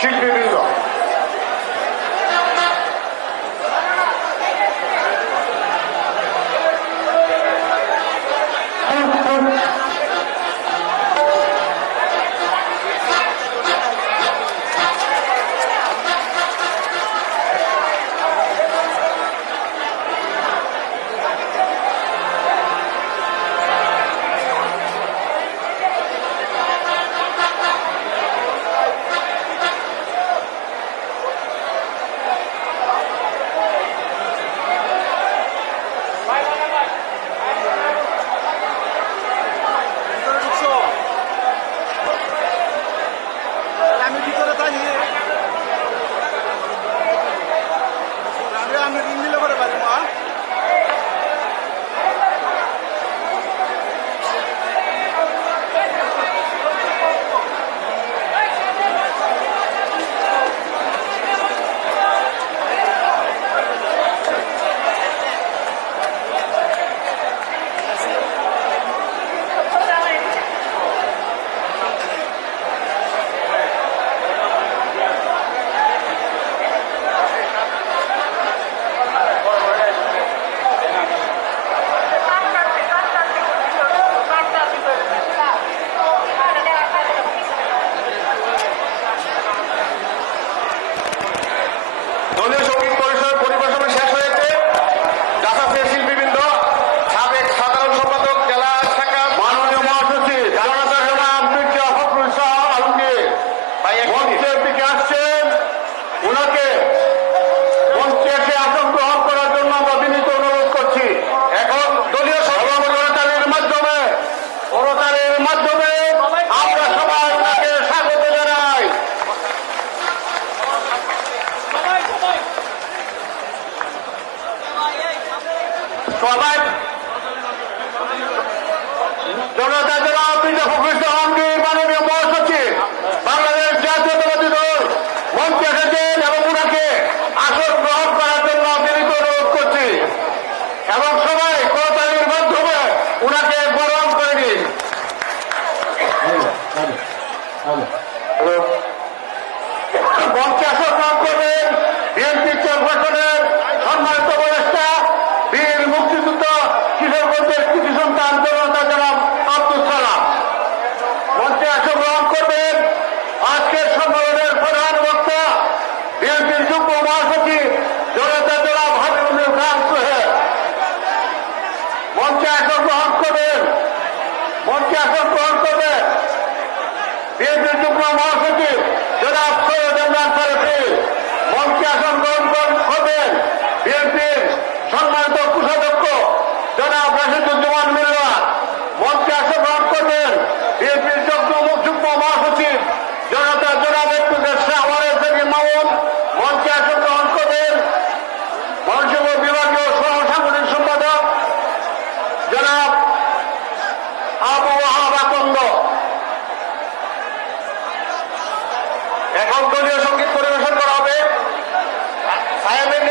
শিল্পীবৃন্দ। দলীয় সঙ্গীত পরিষদ পরিবেশনা শেষ হয়েছে। জাসাসের শিল্পীবৃন্দ, সাবেক সাধারণ সম্পাদক জেলা শাখা মাননীয় মহাসচিব জনতা জনাব মির্জা ফখরুল ইসলাম আলমগীর মঞ্চের দিকে আসছেন। ওনাকে মঞ্চে এসে আসন গ্রহণ করার জন্য আমরা বিনীত অনুরোধ করছি। এখন দলীয় করতালির মাধ্যমে আমরা সবাই ওনাকে স্বাগত জানাই। সবাই জনতা জনাব মির্জা ফখরুল ইসলাম আলমগীর মাননীয় মহাসচিব বাংলাদেশ জাতীয়তাবাদী দল মঞ্চে এসেছেন এবং ওনাকে আসন গ্রহণ করার জন্য বিনীত অনুরোধ করছি এবং সবাই করতালির মাধ্যমে ওনাকে বরণ করে নিন। মঞ্চে আসন গ্রহণ করবেন বিএনপি চেয়ারপারসনের সম্মানিত উপদেষ্টা বীর মুক্তিযুদ্ধ কিশোরগঞ্জের কৃতি সন্তান জনতা জনাব আব্দুল সালাম। মঞ্চে আসন গ্রহণ করবেন আজকের সম্মেলনের প্রধান বক্তা বিএনপির যুগ্ম মহাসচিব জনতা জনাব হাবিবুল খান সোহেল। মঞ্চে আসন গ্রহণ করবেন বিএনপির যুগ্ম মহাসচিব জনাব সৈয়দ ইমরান ফারুকী। মঞ্চে আসন গ্রহণ করবেন বিএনপির সম্মানিত কোষাধ্যক্ষ জনাব রাশিদুজ্জামান মিল্লা। মঞ্চে আসন গ্রহণ করবেন বিএনপির যুগ্ম মহাসচিব জনতা জনাব মামুন। মঞ্চে আসন গ্রহণ করবেন মহানগর বিভাগীয় সহ সাংগঠনিক সম্পাদক জনাব আবু ওয়াহাব আকন্দ। এখন দলীয় সঙ্গীত পরিবেশন করা হবে সাহেবের